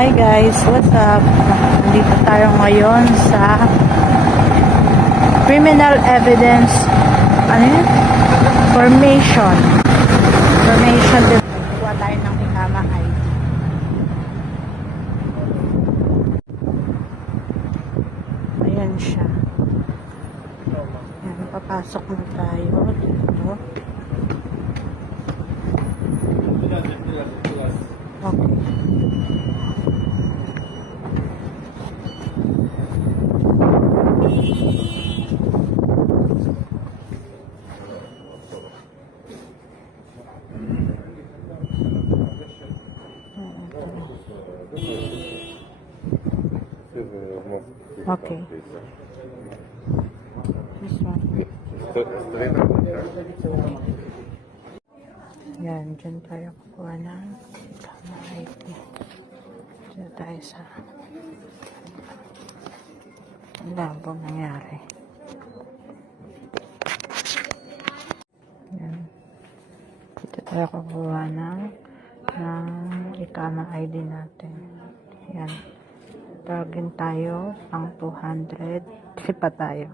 Hi guys, what's up? Nandito tayo ngayon sa criminal evidence formation. Kuha tayo ng ikama ID. Ayan siya. Ayan, papasok na tayo dito. Okay. Okay. This one. Yan, dyan tayo kukuha ng ikama ID. Dyan tayo sa labong nangyari. Yan. Dito tayo kukuha ng ikama ID natin. Yan. Tawagin tayo pang 200. Sipa tayo.